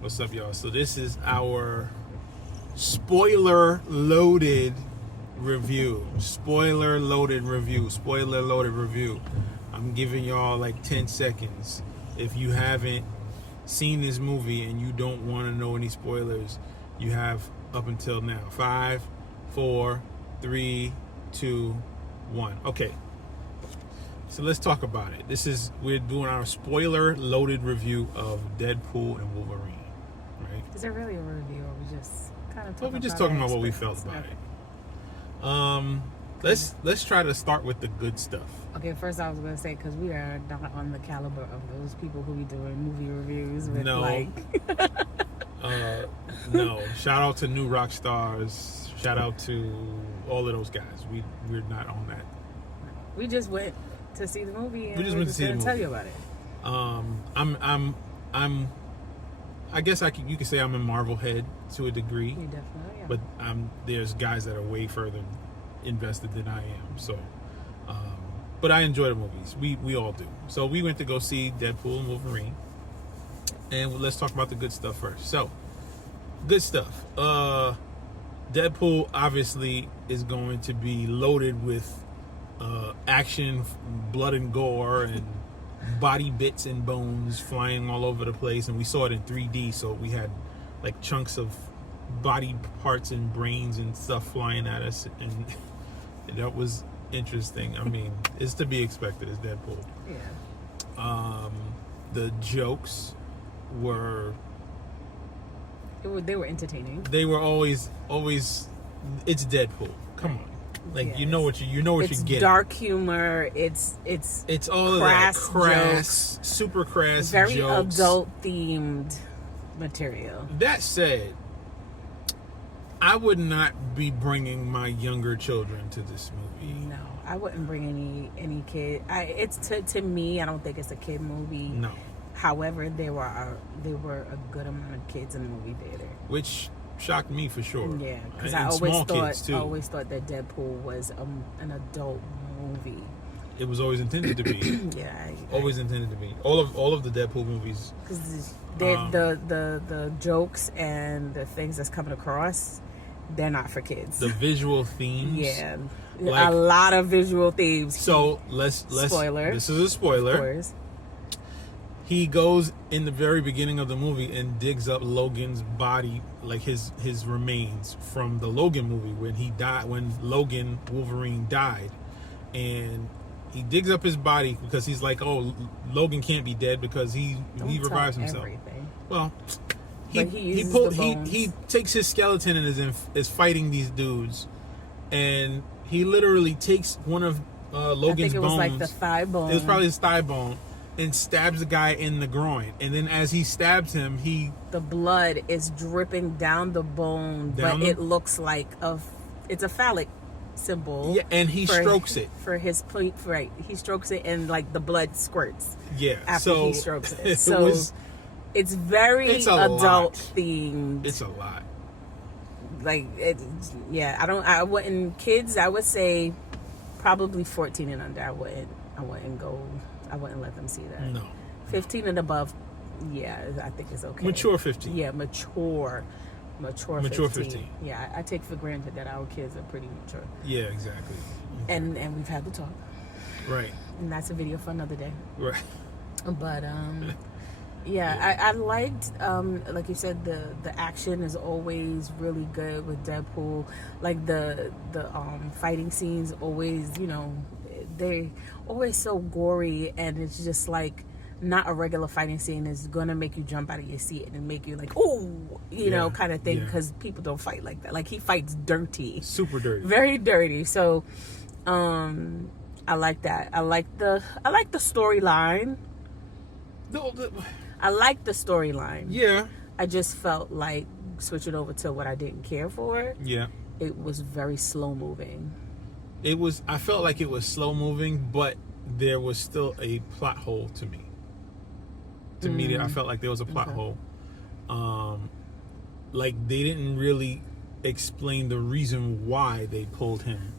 What's up, y'all? So this is our spoiler-loaded review. Spoiler-loaded review. I'm giving y'all like 10 seconds. If you haven't seen this movie and you don't want to know any spoilers, you have up until now. 5, 4, 3, 2, 1. Okay. So let's talk about it. We're doing our spoiler-loaded review of Deadpool and Wolverine. Right? Is it really a review, or we just kind of talking Well, we're just talking about what we felt about it. Let's try to start with the good stuff. Okay, first I was going to say, because we are not on the caliber of those people who be doing movie reviews with No. No. Shout out to New Rock Stars. Shout out to all of those guys. We're not on that. We just went to see the movie, and we just went to see the movie. Tell you about it. I guess you could say I'm a Marvel head to a degree. You definitely are. But there's guys that are way further invested than I am. So, but I enjoy the movies. We all do. So we went to go see Deadpool and Wolverine, and let's talk about the good stuff first. So, good stuff. Deadpool obviously is going to be loaded with action, blood and gore, and body bits and bones flying all over the place. And we saw it in 3D, so we had like chunks of body parts and brains and stuff flying at us, and that was interesting. I mean, it's to be expected. It's Deadpool. Yeah. The jokes were They were entertaining. They were always. It's Deadpool. Come on. Like, yes. you know what you're getting. It's dark humor. It's all crass of that jokes, super crass, very jokes. adult themed material. That said, I would not be bringing my younger children to this movie. No, I wouldn't bring any kid. It's to me, I don't think it's a kid movie. No. However, there were a good amount of kids in the movie theater, which shocked me for sure. Yeah, because I always thought that Deadpool was an adult movie. It was always intended to be. Yeah, always intended to be. All of the Deadpool movies. Because the jokes and the things that's coming across, they're not for kids. The visual themes. Yeah, a lot of visual themes. So let's spoiler. This is a spoiler. Of course. He goes in the very beginning of the movie and digs up Logan's body, like his remains from the Logan movie when Logan Wolverine died, and he digs up his body because he's like, oh, Logan can't be dead because he revives himself. Everything. Well, he takes his skeleton and is fighting these dudes, and he literally takes one of Logan's bones. I think it was like the thigh bone. It was probably his thigh bone. And stabs the guy in the groin, and then as he stabs him, the blood is dripping down the bone, it looks like it's a phallic symbol. Yeah, and he strokes it for his point. Right, he strokes it, and like the blood squirts. Yeah, after he strokes it. So it's very adult themed. It's a lot. Like I wouldn't kids. I would say probably 14 and under. I wouldn't let them see that. No. 15 and above, yeah, I think it's okay. Mature 15. Yeah, mature 15. Yeah, I take for granted that our kids are pretty mature. Yeah, exactly. And we've had the talk. Right. And that's a video for another day. Right. But yeah, I liked like you said, the action is always really good with Deadpool. Like the fighting scenes always, they're always so gory, and it's just like not a regular fighting scene. Is gonna make you jump out of your seat and make you like, oh, kind of thing, because people don't fight like that. Like, he fights dirty, super dirty, very dirty. So I like that. I like the storyline. I like the storyline. Yeah, I just felt like switching over to what I didn't care for. Yeah, it was very slow moving. I felt like it was slow moving, but there was still a plot hole to me. To me, I felt like there was a plot hole. Like, they didn't really explain the reason why they pulled him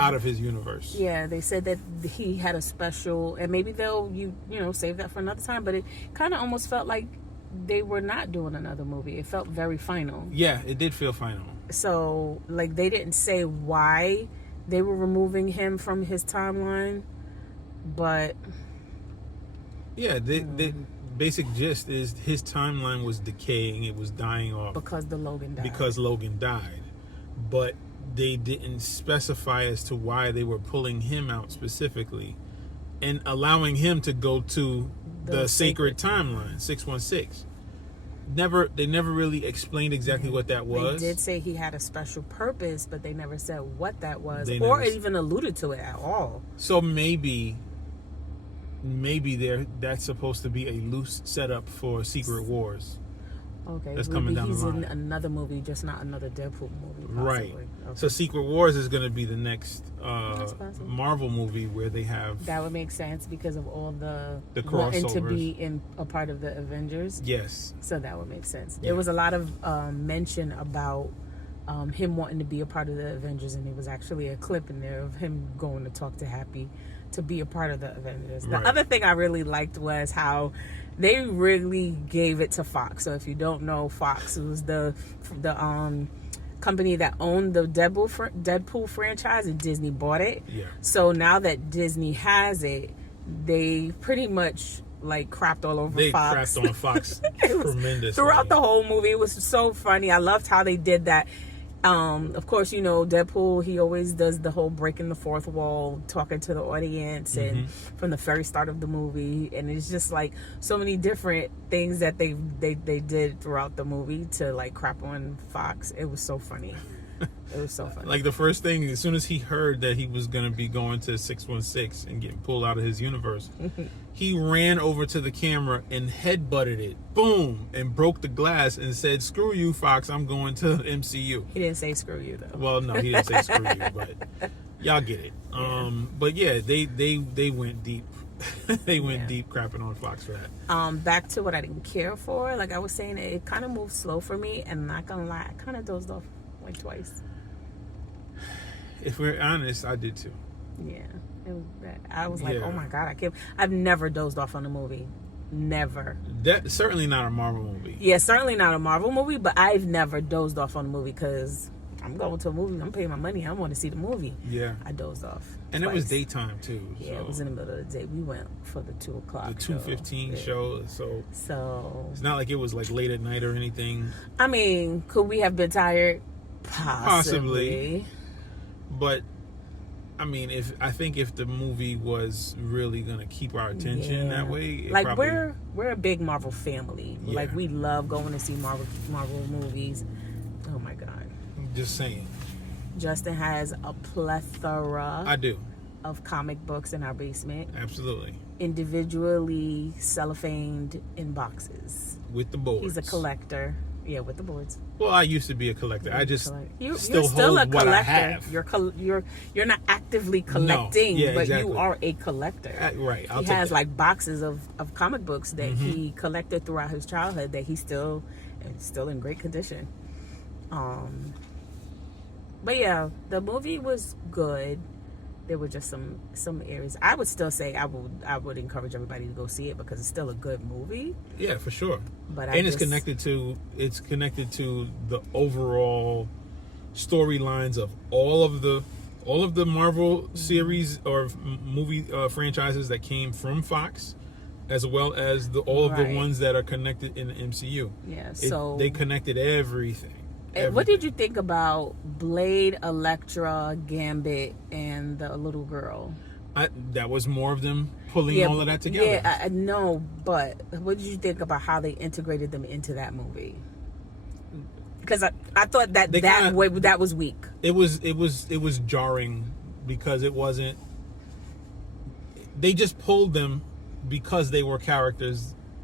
out of his universe. Yeah, they said that he had a special, and maybe they'll save that for another time, but it kind of almost felt like they were not doing another movie. It felt very final. Yeah, it did feel final. So, like, they didn't say why they were removing him from his timeline, but yeah, the basic gist is his timeline was decaying. It was dying off because Logan died. But they didn't specify as to why they were pulling him out specifically and allowing him to go to the sacred timeline, 616. They never really explained exactly what that was. They did say he had a special purpose, but they never said what that was, or even alluded to it at all. So maybe that's supposed to be a loose setup for Secret Wars. Okay, that's coming down the line. He's in another movie, just not another Deadpool movie. Possibly. Right. Okay. So Secret Wars is going to be the next Marvel movie where they have. That would make sense because of all the crossovers. Wanting to be in a part of the Avengers. Yes. So that would make sense. Yeah. There was a lot of mention about him wanting to be a part of the Avengers, and there was actually a clip in there of him going to talk to Happy to be a part of the Avengers. The other thing I really liked was how they really gave it to Fox. So if you don't know, Fox was the company that owned the Deadpool franchise, and Disney bought it. Yeah. So now that Disney has it, they pretty much like crapped all over Fox. They crapped on Fox tremendously. Throughout the whole movie, it was so funny. I loved how they did that. Of course, you know, Deadpool, he always does the whole breaking the fourth wall, talking to the audience, and from the very start of the movie, and it's just like so many different things that they did throughout the movie to like crap on Fox. It was so funny. It was so funny. Like the first thing, as soon as he heard that he was going to be going to 616 and getting pulled out of his universe, he ran over to the camera and headbutted it. Boom! And broke the glass and said, "Screw you, Fox. I'm going to the MCU." He didn't say screw you though. Well, no, he didn't say screw you, but y'all get it. Yeah. But yeah, they went deep. They went deep crapping on Fox for that. Back to what I didn't care for. Like I was saying, it kind of moved slow for me, and I'm not gonna lie, I kind of dozed off like twice. If we're honest, I did too. Yeah, it was bad. I was like, oh my god, I've never dozed off on a movie. Never. That certainly not a Marvel movie. Yeah, certainly not a Marvel movie, but I've never dozed off on a movie because I'm going to a movie. I'm paying my money. I want to see the movie. Yeah. I dozed off. And twice. It was daytime too. Yeah, it was in the middle of the day. We went for the 2:00. The 2:15 show. So it's not like it was like late at night or anything. I mean, could we have been tired? Possibly. But I mean, if the movie was really gonna keep our attention that way, like we're a big Marvel family. Yeah. Like we love going to see Marvel movies. Oh my god! Just saying. Justin has a plethora. I do. Of comic books in our basement. Absolutely. Individually cellophaned in boxes. With the boards. He's a collector. Yeah, with the boards. Well, I used to be a collector. I just you're still hold a collector. What I have. You're not actively collecting, but exactly. you are a collector. Right. He has like boxes of comic books that he collected throughout his childhood that he's still in great condition. But yeah, the movie was good. There were just some areas. I would still say I would encourage everybody to go see it because it's still a good movie. Yeah, for sure. But it's connected to the overall storylines of all of the Marvel series or movie franchises that came from Fox, as well as all of the ones that are connected in the MCU. Yeah, they connected everything. What did you think about Blade, Elektra, Gambit, and the little girl? That was more of them pulling all of that together. Yeah, I know, but what did you think about how they integrated them into that movie? Because I thought that was weak. It was jarring because it wasn't. They just pulled them because they were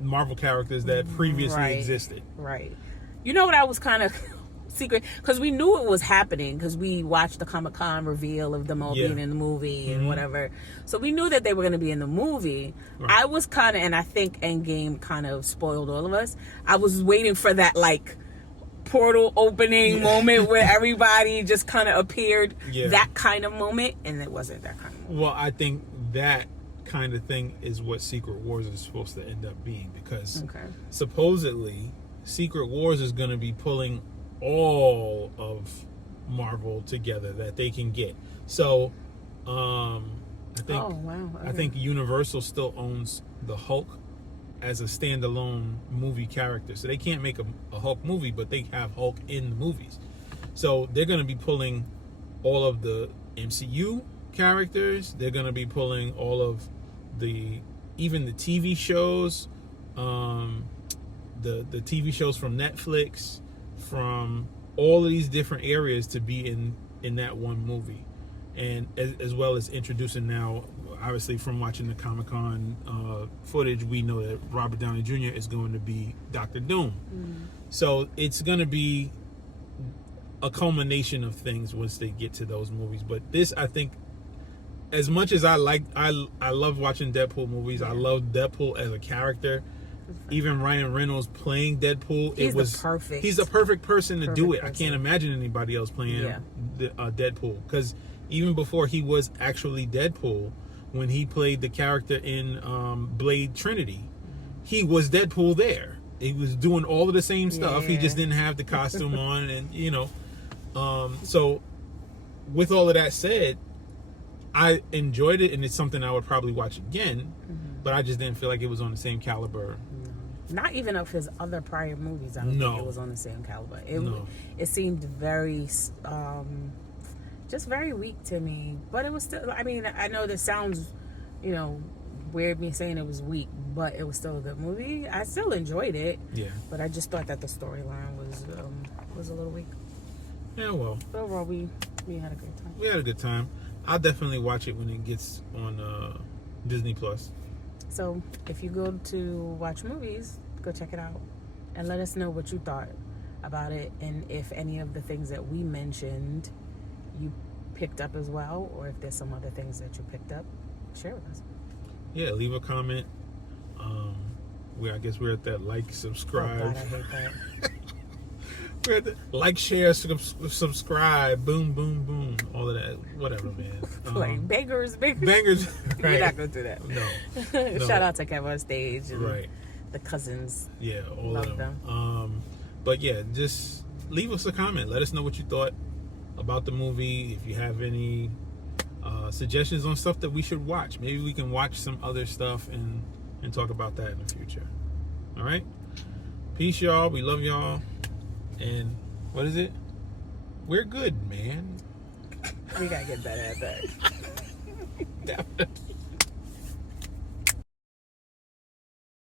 Marvel characters that previously existed. Right. You know what I was kind of secret, because we knew it was happening because we watched the Comic-Con reveal of them all being in the movie and whatever, so we knew that they were going to be in the movie. I was kind of, and I think Endgame kind of spoiled all of us, I was waiting for that like portal opening moment where everybody just kind of appeared, that kind of moment, and it wasn't that kind of moment. Well, I think that kind of thing is what Secret Wars is supposed to end up being, because Okay. supposedly Secret Wars is going to be pulling all of Marvel together that they can get. So I think Oh wow. Okay. I think Universal still owns the Hulk as a standalone movie character, so they can't make a Hulk movie, but they have Hulk in the movies. So they're going to be pulling all of the MCU characters. They're going to be pulling all of even the TV shows, the TV shows from Netflix, from all of these different areas to be in that one movie, and as well as introducing now, obviously from watching the Comic-Con footage, we know that Robert Downey Jr. is going to be Dr. Doom. So it's going to be a culmination of things once they get to those movies. But this, I think, as much as I love watching Deadpool movies, I love Deadpool as a character. Even Ryan Reynolds playing Deadpool, he's the perfect person to do it. I can't imagine anybody else playing Deadpool, because even before he was actually Deadpool, when he played the character in Blade Trinity, he was Deadpool there. He was doing all of the same stuff. He just didn't have the costume on, and so with all of that said, I enjoyed it, and it's something I would probably watch again, but I just didn't feel like it was on the same caliber. Not even of his other prior movies. I don't think it was on the same caliber. It seemed very, just very weak to me. But it was still, I mean, I know this sounds, weird me saying it was weak, but it was still a good movie. I still enjoyed it. Yeah. But I just thought that the storyline was a little weak. Yeah, well. But overall, we had a great time. We had a good time. I'll definitely watch it when it gets on Disney Plus. So if you go to watch movies, go check it out and let us know what you thought about it, and if any of the things that we mentioned you picked up as well, or if there's some other things that you picked up, share with us. Yeah, leave a comment. I guess we're at that like, subscribe. Oh God, I hate that. We're at the like, share, subscribe, boom, boom, boom, all of that, whatever, man. Like bangers. Right. We're not gonna do that. No. Shout out to Kev on stage and right. the cousins. Yeah, all love of them. But yeah, just leave us a comment. Let us know what you thought about the movie. If you have any suggestions on stuff that we should watch, maybe we can watch some other stuff and talk about that in the future. All right, peace, y'all. We love y'all. And what is it? We're good, man. We gotta get better at that.